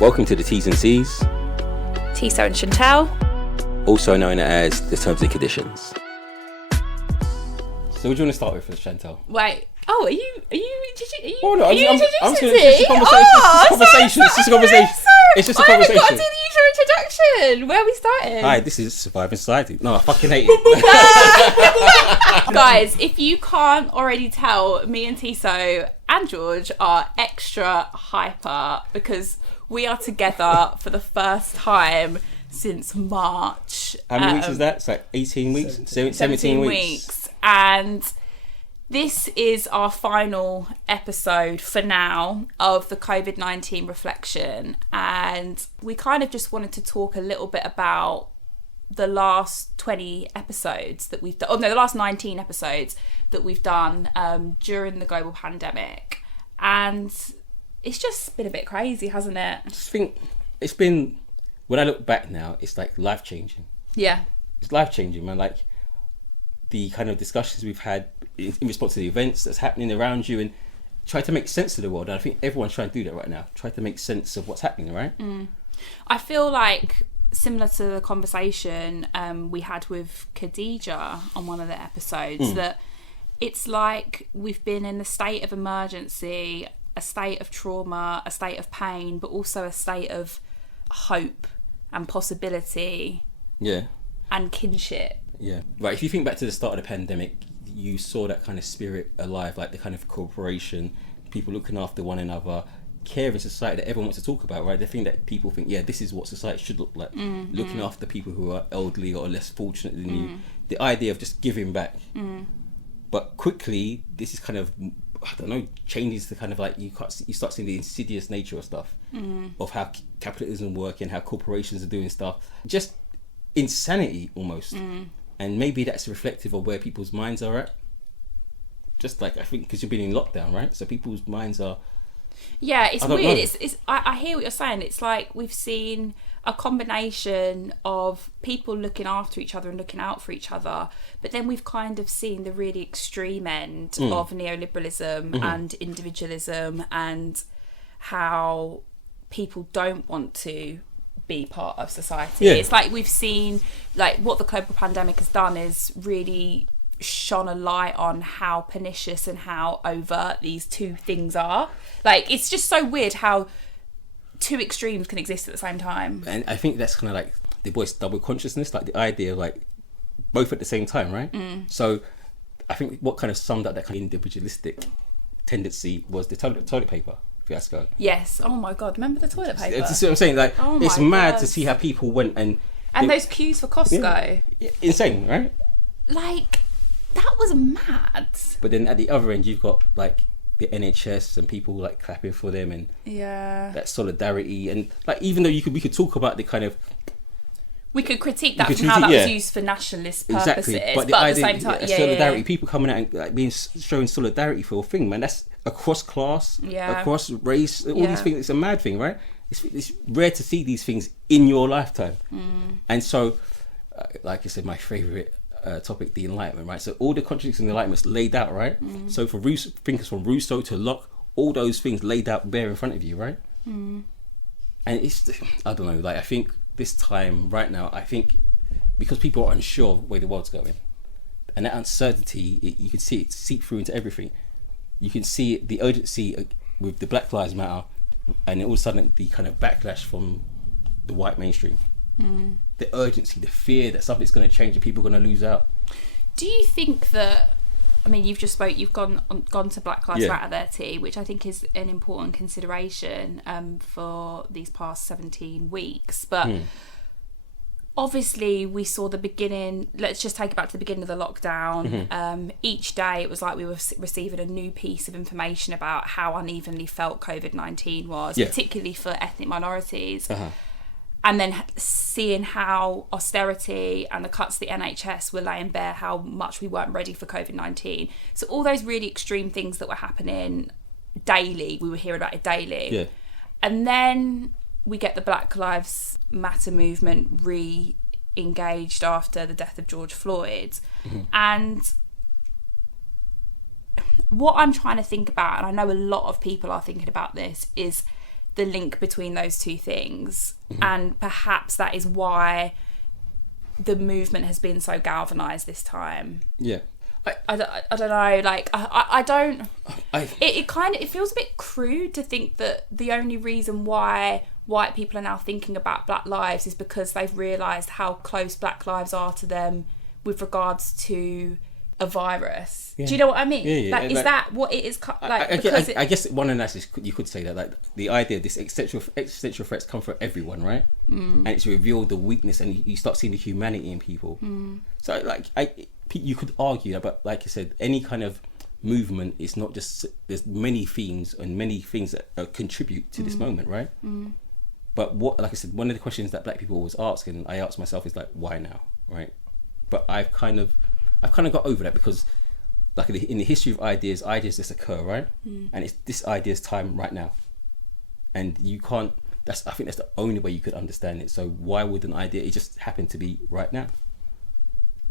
Welcome to the T's and C's, Tissot and Chantelle, also known as the Terms and Conditions. So what do you want to start with first, Chantelle? Wait. Oh, are you Oh no, introducing it's just a conversation. It's just a conversation. It's just a conversation. I haven't got to do the usual introduction. Where are we starting? Hi, this is Surviving Society. No, I fucking hate it. Guys, if you can't already tell, me and Tissot and George are extra hyper because we are together for the first time since March. How many weeks is that? It's like 18 weeks? 17 weeks. And this is our final episode for now of the COVID-19 reflection. And we kind of just wanted to talk a little bit about the last 20 episodes that we've done. Oh no, the last 19 episodes that we've done during the global pandemic. And it's just been a bit crazy, hasn't it? I just think it's been, when I look back now, it's like life-changing. Yeah. It's life-changing, man. Like the kind of discussions we've had in response to the events that's happening around you and try to make sense of the world. And I think everyone's trying to do that right now. Try to make sense of what's happening, right? I feel like, similar to the conversation we had with Khadija on one of the episodes, that it's like we've been in a state of emergency, a state of trauma, a state of pain, but also a state of hope and possibility. Yeah. And kinship. Yeah. Right. If you think back to the start of the pandemic, you saw that kind of spirit alive, like the kind of cooperation, people looking after one another, care in society that everyone wants to talk about, right? The thing that people think, yeah, this is what society should look like. Looking after people who are elderly or less fortunate than you. The idea of just giving back. But quickly, this is kind of, I don't know, changes to kind of like, you start seeing the insidious nature of stuff, of how capitalism works and how corporations are doing stuff. Just insanity almost. And maybe that's reflective of where people's minds are at. Just like, I think, because you've been in lockdown, right? So people's minds are... Yeah, it's weird. I hear what you're saying. It's like we've seen a combination of people looking after each other and looking out for each other, but then we've kind of seen the really extreme end of neoliberalism and individualism, and how people don't want to be part of society. Yeah. It's like we've seen, like, what the global pandemic has done is really shone a light on how pernicious and how overt these two things are. Like, it's just so weird how two extremes can exist at the same time. And I think that's kind of like the voice double consciousness, like the idea of like both at the same time, right? So I think what kind of summed up that kind of individualistic tendency was the toilet paper fiasco. Yes. Oh my God. Remember the toilet paper? That's what I'm saying. Like, it's mad to see how people went and those queues for Costco. Yeah, insane, right? Like, that was mad. But then at the other end, you've got like the NHS and people like clapping for them and that solidarity, and like, even though we could talk about the kind of, we could critique that from how that was used for nationalist purposes, but at the same time, solidarity, people coming out and like showing solidarity for a thing, man. That's across class, across race, all these things. It's a mad thing, right? It's rare to see these things in your lifetime. And so, like I said, my favourite topic, the Enlightenment, right? So all the contradictions in the Enlightenment's laid out, right? So for thinkers from Rousseau to Locke, all those things laid out bare in front of you, right? And it's, I don't know, like, I think this time right now, I think because people are unsure of where the world's going, and that uncertainty, you can see it seep through into everything. You can see it, the urgency with the Black Lives Matter, and all of a sudden the kind of backlash from the white mainstream. The urgency, the fear that something's going to change and people are going to lose out. Do you think that, I mean, you've gone to Black Lives Matter there, T, which I think is an important consideration for these past 17 weeks. But obviously we saw the beginning, let's just take it back to the beginning of the lockdown. Each day it was like we were receiving a new piece of information about how unevenly felt COVID-19 was, particularly for ethnic minorities. And then seeing how austerity and the cuts to the NHS were laying bare how much we weren't ready for COVID-19. So all those really extreme things that were happening daily, we were hearing about it daily. And then we get the Black Lives Matter movement re-engaged after the death of George Floyd. And what I'm trying to think about, and I know a lot of people are thinking about this, is the link between those two things. And perhaps that is why the movement has been so galvanised this time. Yeah. I don't know, like, it feels a bit crude to think that the only reason why white people are now thinking about Black lives is because they've realised how close Black lives are to them with regards to a virus. Yeah. Do you know what I mean? Yeah. Like, is that what it is? Like, I guess one analysis you could say that, like, the idea of this existential threats come from everyone, right? And it's revealed the weakness, and you start seeing the humanity in people. So, like, you could argue that, but like I said, any kind of movement is not just, there's many themes and many things that contribute to this moment, right? But what, like I said, one of the questions that Black people always ask, and I ask myself, is like, why now, right? But I've kind of got over that, because like in the history of ideas just occur, right? And it's this idea's time right now, and you can't. I think that's the only way you could understand it. So why would an idea? It just happen to be right now,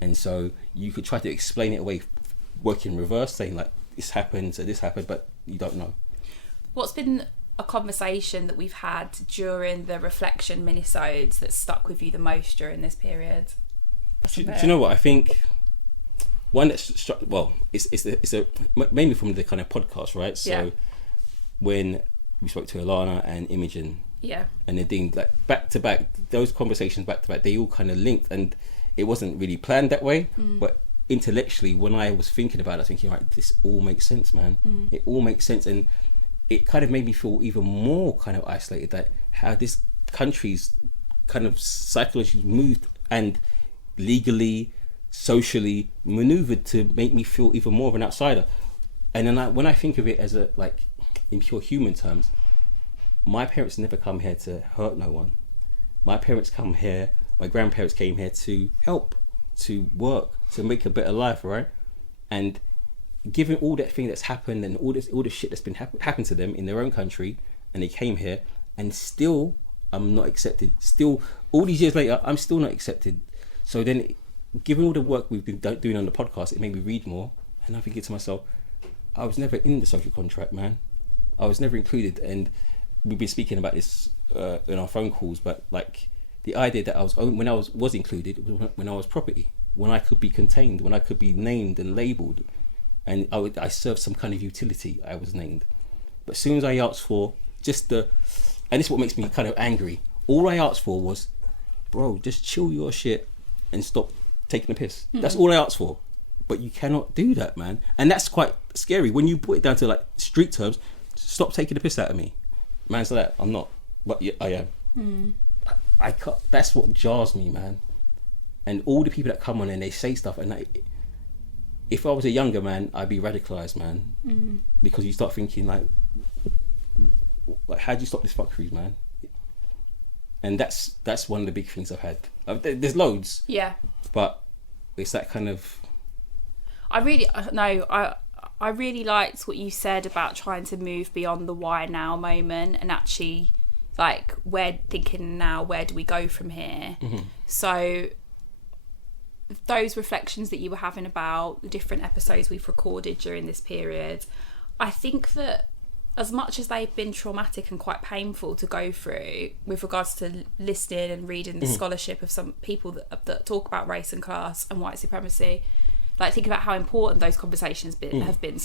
and so you could try to explain it away, work in reverse, saying like this happened, so this happened, but you don't know. What's been a conversation that we've had during the reflection minisodes that stuck with you the most during this period? Do you know what I think? One that's struck, well, it's mainly from the kind of podcast, right? So when we spoke to Alana and Imogen, and they're doing like back to back, those conversations back to back, they all kind of linked, and it wasn't really planned that way, but intellectually, when I was thinking about it, I was thinking, right, this all makes sense, man. It all makes sense, and it kind of made me feel even more kind of isolated, that how this country's kind of psychologically moved and legally, socially maneuvered to make me feel even more of an outsider. And then when I think of it as a, like, in pure human terms, my parents never come here to hurt no one. My parents come here, my grandparents came here to help, to work, to make a better life, right? And given all that thing that's happened and all the shit that's been happened to them in their own country, and they came here, and still I'm not accepted. Still, all these years later, I'm still not accepted. So then, given all the work we've been doing on the podcast, it made me read more, and I'm thinking to myself, I was never in the social contract, man. I was never included, and we've been speaking about this in our phone calls, but like the idea that when I was included, when I was property, when I could be contained, when I could be named and labelled, and I served some kind of utility, I was named. But as soon as I asked for just and this is what makes me kind of angry, all I asked for was, bro, just chill your shit and stop taking the piss. That's all I asked for. But you cannot do that, man. And that's quite scary. When you put it down to like street terms, stop taking the piss out of me. Man's like, I'm not, but yeah, I am. I can't, that's what jars me, man. And all the people that come on and they say stuff, and if I was a younger man, I'd be radicalised, man. Because you start thinking like how do you stop this fuckery, man? And that's one of the big things I've had. There's loads. Yeah. But it's that kind of... I really liked what you said about trying to move beyond the why now moment, and actually like we're thinking now, where do we go from here? So those reflections that you were having about the different episodes we've recorded during this period, I think that as much as they've been traumatic and quite painful to go through with regards to listening and reading the scholarship of some people that talk about race and class and white supremacy, like think about how important those conversations have been,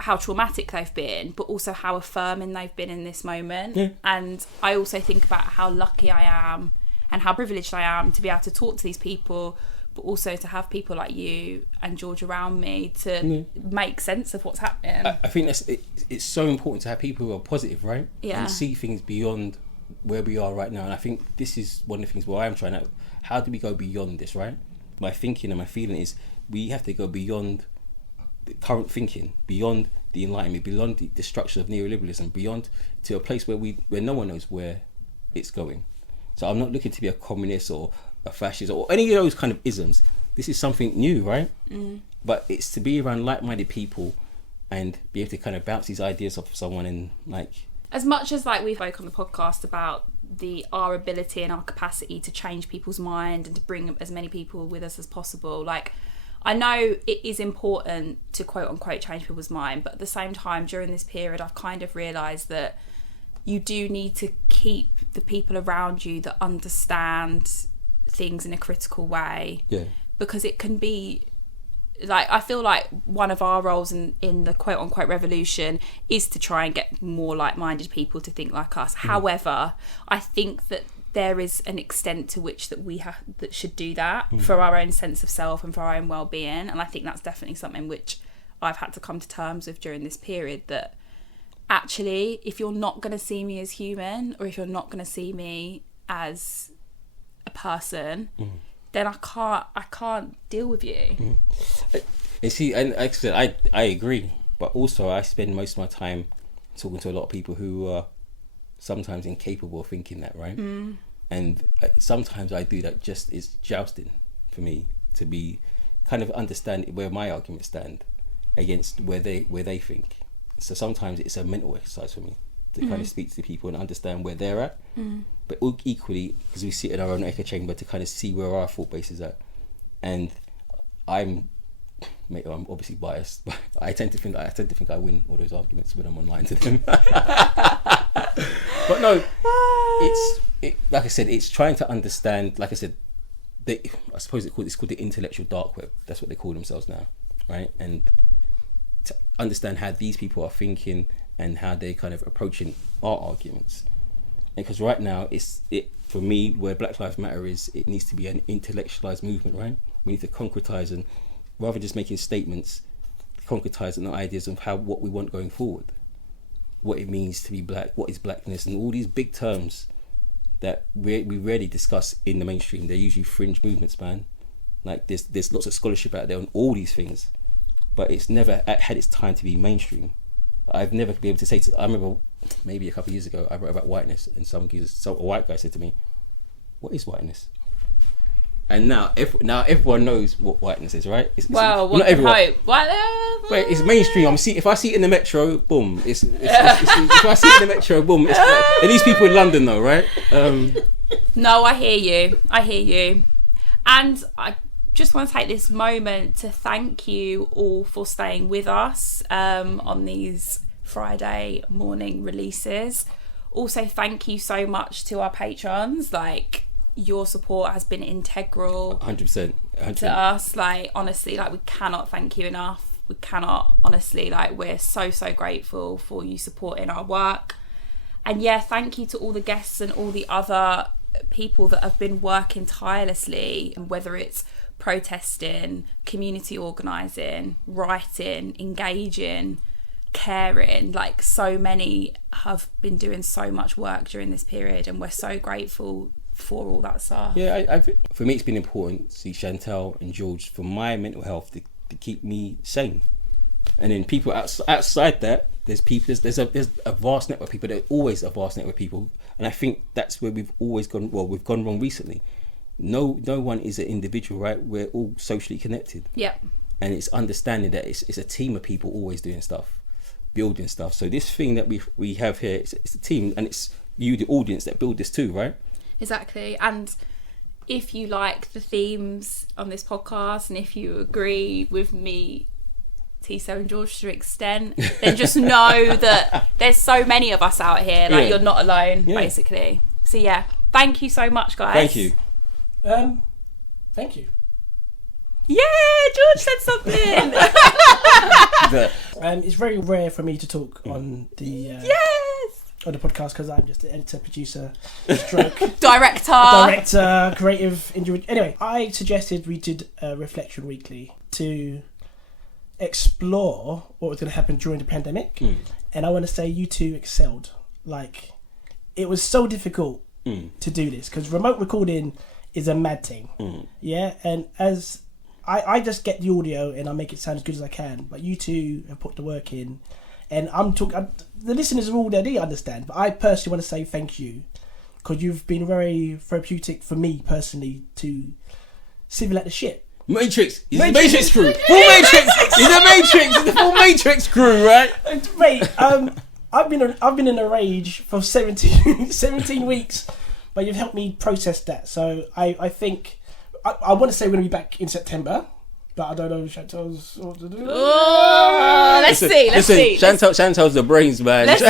how traumatic they've been, but also how affirming they've been in this moment. And I also think about how lucky I am and how privileged I am to be able to talk to these people, but also to have people like you and George around me to make sense of what's happening. I think it's so important to have people who are positive, right? And see things beyond where we are right now. And I think this is one of the things where I'm trying to, how do we go beyond this, right? My thinking and my feeling is we have to go beyond the current thinking, beyond the Enlightenment, beyond the destruction of neoliberalism, beyond to a place where no one knows where it's going. So I'm not looking to be a communist or a fascist or any of those kind of isms. This is something new, right? But it's to be around like-minded people and be able to kind of bounce these ideas off of someone, and like... As much as like we spoke on the podcast about our ability and our capacity to change people's mind and to bring as many people with us as possible, like I know it is important to quote unquote change people's mind, but at the same time, during this period, I've kind of realised that you do need to keep the people around you that understand things in a critical way. Yeah. Because it can be, like, I feel like one of our roles in the quote unquote revolution is to try and get more like-minded people to think like us. However, I think that there is an extent to which that that should do that for our own sense of self and for our own well-being, and I think that's definitely something which I've had to come to terms with during this period, that actually, if you're not going to see me as human, or if you're not going to see me as a person, then I can't deal with you. And see, and like I said, I agree, but also I spend most of my time talking to a lot of people who are sometimes incapable of thinking that, right? And sometimes I do that just is jousting for me, to be kind of understand where my arguments stand against where they think. So sometimes it's a mental exercise for me to kind of speak to people and understand where they're at, but equally, because we sit in our own echo chamber, to kind of see where our thought base is at. And I'm obviously biased, but I tend to think I win all those arguments when I'm online to them. But no, like I said, it's trying to understand. Like I said, I suppose it's called the intellectual dark web. That's what they call themselves now, right? And to understand how these people are thinking and how they're kind of approaching our arguments. And because right now, for me, where Black Lives Matter is, it needs to be an intellectualized movement, right? We need to concretize, and rather than just making statements, concretize on the ideas of what we want going forward, what it means to be black, what is blackness, and all these big terms that we rarely discuss in the mainstream. They're usually fringe movements, man. Like there's lots of scholarship out there on all these things, but it's never had its time to be mainstream. I've never been able to say I remember maybe a couple of years ago I wrote about whiteness, and a white guy said to me, "What is whiteness?" And now everyone knows what whiteness is, right? Not everyone. But it's mainstream. If I see it in the metro, boom. If I see it in the metro, boom. It's like, and these people in London, though, right? No, I hear you, and I just want to take this moment to thank you all for staying with us on these Friday morning releases. Also, thank you so much to our patrons. Like, your support has been integral 100% to us. Like, honestly, like, we cannot thank you enough. We cannot, honestly, like, we're so grateful for you supporting our work. And yeah, thank you to all the guests and all the other people that have been working tirelessly, whether it's protesting, community organising, writing, engaging, caring. Like, so many have been doing so much work during this period, and we're so grateful for all that stuff. Yeah, for me it's been important to see Chantelle and George for my mental health to keep me sane. And then people outside that, there's a vast network of people. There's always a vast network of people, and I think that's where we've always gone wrong recently. No one is an individual, right? We're all socially connected. Yeah. And it's understanding that it's a team of people always doing stuff, building stuff. So this thing that we have here, it's a team, and it's you, the audience, that build this too, right? Exactly. And if you like the themes on this podcast, and if you agree with me, Tissot and George, to an extent, then just know that there's so many of us out here. Like, you're not alone, basically. So yeah, thank you so much, guys. Thank you. Thank you. Yeah, George said something. It's very rare for me to talk on the on the podcast, because I'm just an editor, producer, stroke director, creative individual. Anyway, I suggested we did a reflection weekly to explore what was going to happen during the pandemic, and I want to say you two excelled. Like, it was so difficult to do this, because remote recording is a mad thing. Yeah, and as I just get the audio and I make it sound as good as I can, but you two have put the work in, and the listeners are already understand, but I personally want to say thank you, because you've been very therapeutic for me personally to civil at the shit. Matrix. It's the Matrix crew. Full Matrix. It's the full Matrix crew, right? Mate, I've been in a rage for 17 weeks, but you've helped me process that. So I think I want to say we're going to be back in September, but I don't know Chantelle's what to do. Oh, let's see. Chantelle's the brains, man. Let's see.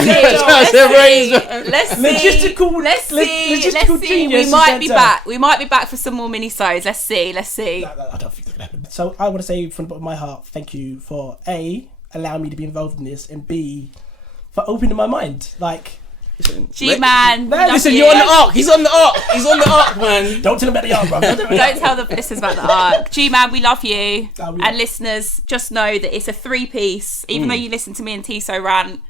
Logistical genius. We might be back. We might be back for some more mini-sodes. Let's see. No, I don't think it's gonna happen. So I want to say from the bottom of my heart, thank you for A, allowing me to be involved in this, and B, for opening my mind. Like, G-Man, listen, you're on the arc. He's on the arc, man. Don't tell him about the arc, bro. Don't tell the listeners about the arc. G-Man, we love you. And listeners, just know that it's a 3-piece. Even though you listen to me and Tissot rant,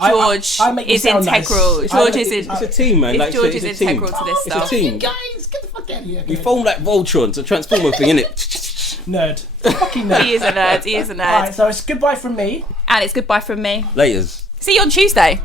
George is integral. Nice. George is in. It's a team, man. George is integral to this stuff. It's a team. You guys, get the fuck out of here. We foam like Voltron. It's a Transformer thing, innit? Nerd. Fucking nerd. He is a nerd. Alright, so it's goodbye from me. And it's goodbye from me. Laters. See you on Tuesday.